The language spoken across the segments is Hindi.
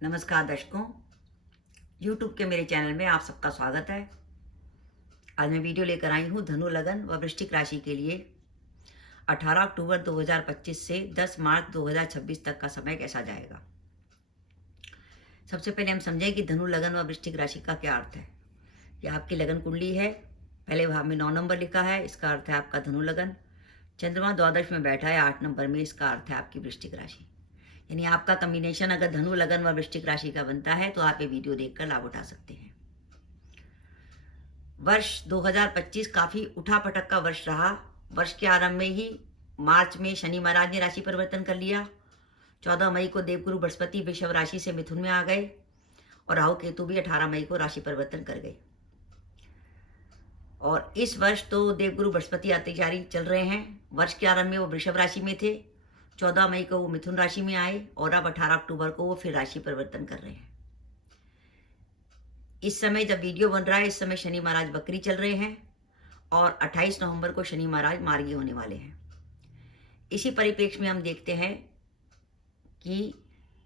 नमस्कार दर्शकों, YouTube के मेरे चैनल में आप सबका स्वागत है। आज मैं वीडियो लेकर आई हूँ धनु लगन व वृश्चिक राशि के लिए 18 अक्टूबर 2025 से 10 मार्च 2026 तक का समय कैसा जाएगा। सबसे पहले हम समझें कि धनु लगन व वृश्चिक राशि का क्या अर्थ है। यह आपकी लगन कुंडली है। पहले भाव में 9 नंबर लिखा है, इसका अर्थ है आपका धनु लगन। चंद्रमा द्वादश में बैठा है 8 नंबर में, इसका अर्थ है आपकी वृश्चिक राशि। यानी आपका कॉम्बिनेशन अगर धनु लगन व वृश्चिक राशि का बनता है तो आप ये वीडियो देखकर लाभ उठा सकते हैं। वर्ष 2025 काफी उठापटक का वर्ष रहा। वर्ष के आरंभ में ही मार्च में शनि महाराज ने राशि परिवर्तन कर लिया। 14 मई को देवगुरु बृहस्पति वृषभ राशि से मिथुन में आ गए और राहु केतु भी 18 मई को राशि परिवर्तन कर गए। और इस वर्ष तो देवगुरु बृहस्पति अतिचारी चल रहे हैं। वर्ष के आरंभ में वो वृषभ राशि में थे, 14 मई को वो मिथुन राशि में आए और अब 18 अक्टूबर को वो फिर राशि परिवर्तन कर रहे हैं। इस समय जब वीडियो बन रहा है, इस समय शनि महाराज वक्री चल रहे हैं और 28 नवंबर को शनि महाराज मार्गी होने वाले हैं। इसी परिप्रेक्ष्य में हम देखते हैं कि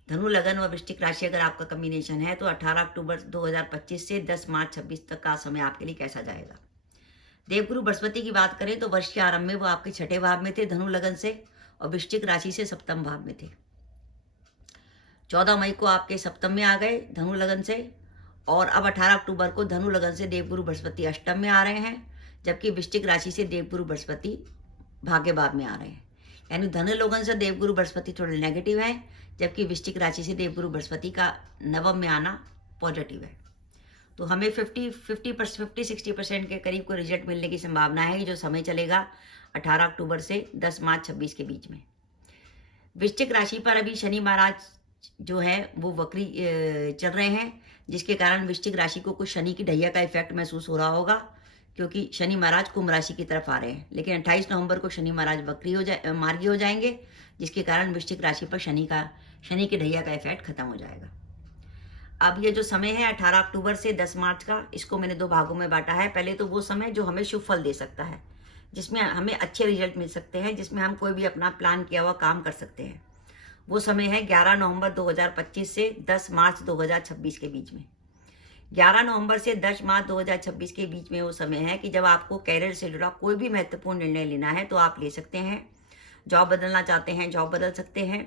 धनु लगन व वृश्चिक राशि अगर आपका कॉम्बिनेशन है तो 18 अक्टूबर 2025 से 10 मार्च 26 तक का समय आपके लिए कैसा जाएगा। देवगुरु बृहस्पति की बात करें तो वर्ष के आरंभ में वो आपके 6ठे भाव में थे धनु लगन से और वृश्चिक राशि से 7म भाव में थे। 14 मई को आपके 7म में आ गए धनु लगन से और अब 18 अक्टूबर को धनु लगन से देवगुरु बृहस्पति 8म में आ रहे हैं, जबकि वृश्चिक राशि से देवगुरु बृहस्पति भाग्य भाव में आ रहे हैं। यानी धनु लगन से देवगुरु बृहस्पति थोड़े नेगेटिव हैं, जबकि वृश्चिक राशि से देवगुरु बृहस्पति का 9वें में आना पॉजिटिव है। तो हमें 50-60% के करीब को रिजल्ट मिलने की संभावना है, जो समय चलेगा 18 अक्टूबर से 10 मार्च 26 के बीच में। वृश्चिक राशि पर अभी शनि महाराज जो है वो वक्री चल रहे हैं, जिसके कारण वृश्चिक राशि को कुछ शनि की ढैया का इफेक्ट महसूस हो रहा होगा, क्योंकि शनि महाराज कुंभ राशि की तरफ आ रहे हैं। लेकिन 28 नवंबर को शनि महाराज मार्गी हो जाएंगे, जिसके कारण वृश्चिक राशि पर शनि की ढैया का इफेक्ट खत्म हो जाएगा। अब ये जो समय है 18 अक्टूबर से 10 मार्च का, इसको मैंने 2 भागों में बांटा है। पहले तो वो समय जो हमें शुभ फल दे सकता है, जिसमें हमें अच्छे रिजल्ट मिल सकते हैं, जिसमें हम कोई भी अपना प्लान किया हुआ काम कर सकते हैं। वो समय है 11 नवंबर 2025 से 10 मार्च 2026 के बीच में। 11 नवंबर से 10 मार्च 2026 के बीच में वो समय है कि जब आपको कैरियर से जुड़ा कोई भी महत्वपूर्ण निर्णय लेना है तो आप ले सकते हैं। जॉब बदलना चाहते हैं, जॉब बदल सकते हैं।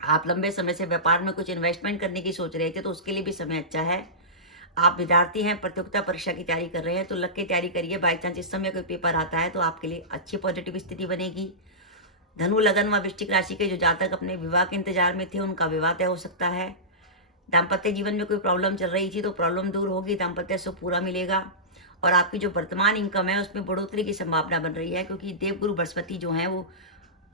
आप लंबे समय से व्यापार में कुछ इन्वेस्टमेंट करने की सोच रहे थे तो उसके लिए भी समय अच्छा है। आप विद्यार्थी हैं, प्रतियोगिता परीक्षा की तैयारी कर रहे हैं तो लग के तैयारी करिए। बाई चांस इस समय कोई पेपर आता है तो आपके लिए अच्छी पॉजिटिव स्थिति बनेगी। धनु लगन व वृश्चिक राशि के जो जातक अपने विवाह के इंतजार में थे, उनका विवाह तय हो सकता है। दाम्पत्य जीवन में कोई प्रॉब्लम चल रही थी तो प्रॉब्लम दूर होगी, दाम्पत्य सुख पूरा मिलेगा और आपकी जो वर्तमान इनकम है उसमें बढ़ोतरी की संभावना बन रही है, क्योंकि देवगुरु बृहस्पति जो है वो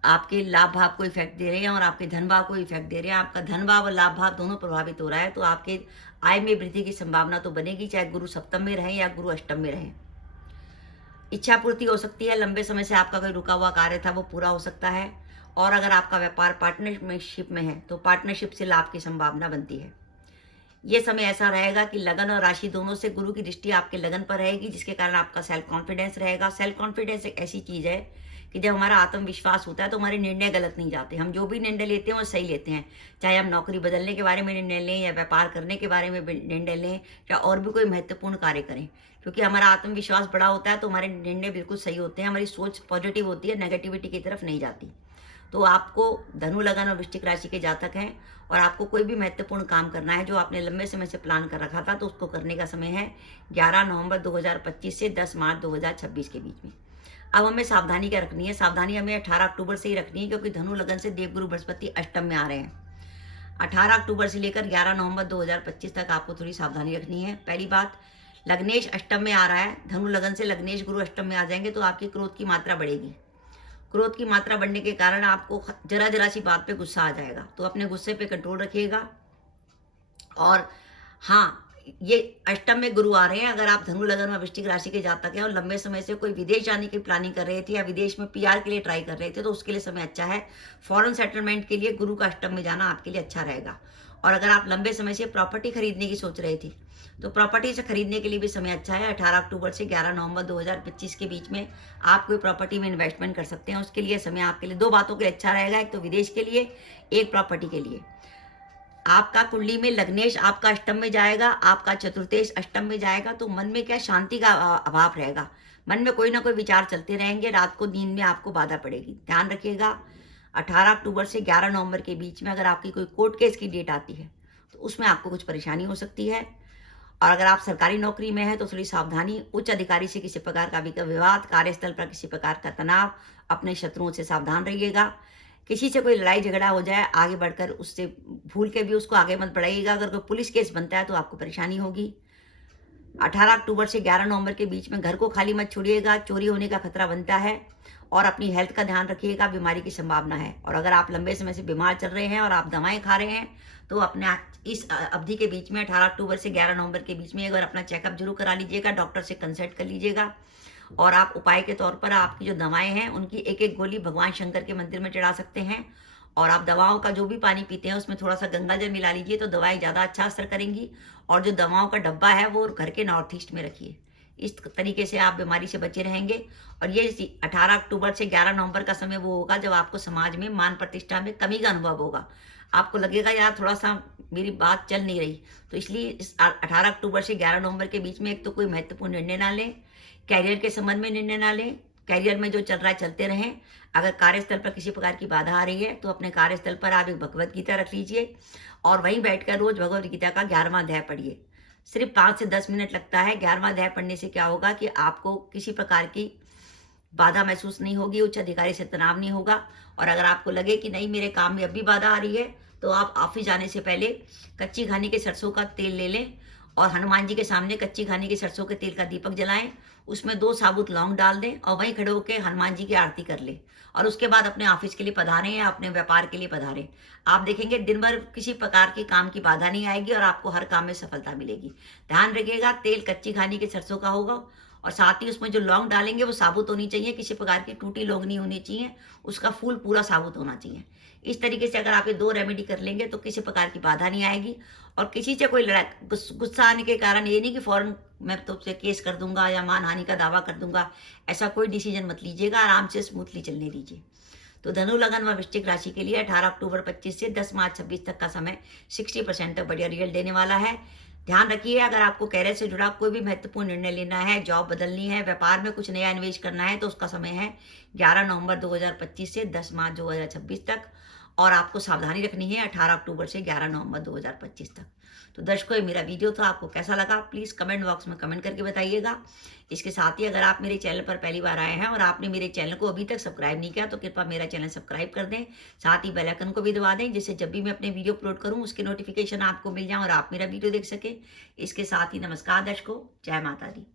आपके लाभ भाव को इफेक्ट दे रहे हैं और आपके धन भाव को इफेक्ट दे रहे हैं। आपका धन भाव और लाभ भाव दोनों प्रभावित हो रहा है, तो आपके आय में वृद्धि की संभावना तो बनेगी, चाहे गुरु 7म में रहें या गुरु 8म में रहें। इच्छा पूर्ति हो सकती है, लंबे समय से आपका कोई रुका हुआ कार्य था वो पूरा हो सकता है। और अगर आपका व्यापार पार्टनरशिप में है तो पार्टनरशिप से लाभ की संभावना बनती है। ये समय ऐसा रहेगा कि लगन और राशि दोनों से गुरु की दृष्टि आपके लगन पर रहेगी, जिसके कारण आपका सेल्फ कॉन्फिडेंस रहेगा। सेल्फ कॉन्फिडेंस एक ऐसी चीज़ है कि जब हमारा आत्मविश्वास होता है तो हमारे निर्णय गलत नहीं जाते। हम जो भी निर्णय लेते हैं वो सही लेते हैं, चाहे हम नौकरी बदलने के बारे में निर्णय लें या व्यापार करने के बारे में निर्णय लें या और भी कोई महत्वपूर्ण कार्य करें। क्योंकि हमारा आत्मविश्वास बड़ा होता है तो हमारे निर्णय बिल्कुल सही होते हैं, हमारी सोच पॉजिटिव होती है, नेगेटिविटी की तरफ नहीं जाती। तो आपको धनु लगन और वृश्चिक राशि के जातक हैं और आपको कोई भी महत्वपूर्ण काम करना है जो आपने लंबे समय से प्लान कर रखा था, तो उसको करने का समय है 11 नवंबर 2025 से 10 मार्च 2026 के बीच में। अब हमें सावधानी क्या रखनी है। सावधानी हमें 18 अक्टूबर से ही रखनी है, क्योंकि धनु लगन से देवगुरु बृहस्पति 8म में आ रहे हैं। 18 अक्टूबर से लेकर 11 नवंबर 2025 तक आपको थोड़ी सावधानी रखनी है। पहली बात, लग्नेश 8म में आ रहा है। धनु लगन से लग्नेश गुरु 8म में आ जाएंगे तो आपकी क्रोध की मात्रा बढ़ेगी। क्रोध की मात्रा बढ़ने के कारण आपको जरा सी बात पे गुस्सा आ जाएगा, तो अपने गुस्से पे कंट्रोल रखिएगा। और हाँ, ये 8म में गुरु आ रहे हैं। अगर आप धनु लगन व वृश्चिक राशि के जातक हैं और लंबे समय से कोई विदेश जाने की प्लानिंग कर रहे थे या विदेश में पीआर के लिए ट्राई कर रहे थे तो उसके लिए समय अच्छा है। फॉरेन सेटलमेंट के लिए गुरु का 8म में जाना आपके लिए अच्छा रहेगा। और अगर आप लंबे समय से प्रॉपर्टी खरीदने की सोच रहे थे तो प्रॉपर्टी से खरीदने के लिए भी समय अच्छा है। 18 अक्टूबर से 11 नवंबर 2025 के बीच में आप कोई प्रॉपर्टी में इन्वेस्टमेंट कर सकते हैं। उसके लिए समय आपके लिए 2 बातों के लिए अच्छा रहेगा, एक तो विदेश के लिए, एक प्रॉपर्टी के लिए। आपका कुंडली में लग्नेश आपका अष्टम में जाएगा, आपका चतुर्थेश अष्टम में जाएगा, तो मन में क्या शांति का अभाव रहेगा। मन में कोई ना कोई विचार चलते रहेंगे, रात को नींद में आपको बाधा पड़ेगी। ध्यान रखिएगा, 18 अक्टूबर से 11 नवंबर के बीच में अगर आपकी कोई कोर्ट केस की डेट आती है तो उसमें आपको कुछ परेशानी हो सकती है। और अगर आप सरकारी नौकरी में हैं तो थोड़ी सावधानी, उच्च अधिकारी से किसी प्रकार का भी विवाद, कार्यस्थल पर किसी प्रकार का तनाव, अपने शत्रुओं से सावधान रहिएगा। किसी से कोई लड़ाई झगड़ा हो जाए, आगे बढ़कर उससे भूल के भी उसको आगे मत बढ़ाइएगा। अगर कोई पुलिस केस बनता है तो आपको परेशानी होगी। 18 अक्टूबर से 11 नवंबर के बीच में घर को खाली मत छोड़िएगा, चोरी होने का खतरा बनता है। और अपनी हेल्थ का ध्यान रखिएगा, बीमारी की संभावना है। और अगर आप लंबे समय से बीमार चल रहे हैं और आप दवाएं खा रहे हैं तो अपने इस अवधि के बीच में 18 अक्टूबर से 11 नवंबर के बीच में एक बार अपना चेकअप जरूर करा लीजिएगा, डॉक्टर से कंसल्ट कर लीजिएगा। और आप उपाय के तौर पर आपकी जो दवाएं हैं उनकी एक एक गोली भगवान शंकर के मंदिर में चढ़ा सकते हैं। और आप दवाओं का जो भी पानी पीते हैं उसमें थोड़ा सा गंगा जल मिला लीजिए तो दवाएं ज़्यादा अच्छा असर करेंगी। और जो दवाओं का डब्बा है वो घर के नॉर्थ ईस्ट में रखिए। इस तरीके से आप बीमारी से बचे रहेंगे। और ये 18 अक्टूबर से 11 नवंबर का समय वो होगा जब आपको समाज में मान प्रतिष्ठा में कमी का अनुभव होगा। आपको लगेगा यार थोड़ा सा मेरी बात चल नहीं रही। तो इसलिए इस 18 अक्टूबर से 11 नवंबर के बीच में एक तो कोई महत्वपूर्ण निर्णय ना लें, कैरियर के संबंध में निर्णय ना लें, कैरियर में जो चल रहा है चलते रहें। अगर कार्यस्थल पर किसी प्रकार की बाधा आ रही है तो अपने कार्यस्थल पर आप एक भगवत गीता रख लीजिए और वहीं बैठकर रोज भगवत गीता का 11वां अध्याय पढ़िए। सिर्फ 5 से 10 मिनट लगता है। 11वां अध्याय पढ़ने से क्या होगा कि आपको किसी प्रकार की बाधा महसूस नहीं होगी, उच्च अधिकारी से तनाव नहीं होगा। और अगर आपको लगे कि नहीं मेरे काम में अब भी बाधा आ रही है तो आप ऑफिस जाने से पहले कच्ची घानी के सरसों का तेल ले लें और हनुमान जी के सामने कच्ची घानी के सरसों के तेल का दीपक जलाएं, उसमें 2 साबुत लौंग डाल दें और वहीं खड़े होकर हनुमान जी की आरती कर लें। और उसके बाद अपने ऑफिस के लिए पधारें या अपने व्यापार के लिए पधारें। आप देखेंगे दिन भर किसी प्रकार की काम की बाधा नहीं आएगी और आपको हर काम में सफलता मिलेगी। ध्यान रखिएगा, तेल कच्ची घानी के सरसों का होगा और साथ ही उसमें जो लौंग डालेंगे वो साबुत होनी चाहिए, किसी प्रकार की टूटी लौंग नहीं होनी चाहिए, उसका फूल पूरा साबुत होना चाहिए। इस तरीके से अगर आप ये 2 रेमेडी कर लेंगे तो किसी प्रकार की बाधा नहीं आएगी। और किसी से कोई लड़ाई गुस्सा आने के कारण ये नहीं कि फौरन मैं तुमसे केस कर दूंगा या मानहानि का दावा कर दूंगा, ऐसा कोई डिसीजन मत लीजिएगा, आराम से स्मूथली चलने दीजिए। तो धनु लगन व वृश्चिक राशि के लिए 18 अक्टूबर 25 से 10 मार्च 26 तक का समय 60% तक बढ़िया रिजल्ट देने वाला है। ध्यान रखिए, अगर आपको कैरियर से जुड़ा कोई भी महत्वपूर्ण निर्णय लेना है, जॉब बदलनी है, व्यापार में कुछ नया निवेश करना है तो उसका समय है 11 नवंबर 2025 से 10 मार्च 2026 तक। और आपको सावधानी रखनी है 18 अक्टूबर से 11 नवंबर 2025 तक। तो दर्शकों, ये मेरा वीडियो था, आपको कैसा लगा प्लीज़ कमेंट बॉक्स में कमेंट करके बताइएगा। इसके साथ ही अगर आप मेरे चैनल पर पहली बार आए हैं और आपने मेरे चैनल को अभी तक सब्सक्राइब नहीं किया तो कृपया मेरा चैनल सब्सक्राइब कर दें, साथ ही बेल आइकन को भी दबा दें जिससे जब भी मैं अपने वीडियो अपलोड करूं उसके नोटिफिकेशन आपको मिल जाए और आप मेरा वीडियो देख सकें। इसके साथ ही नमस्कार दर्शकों, जय माता दी।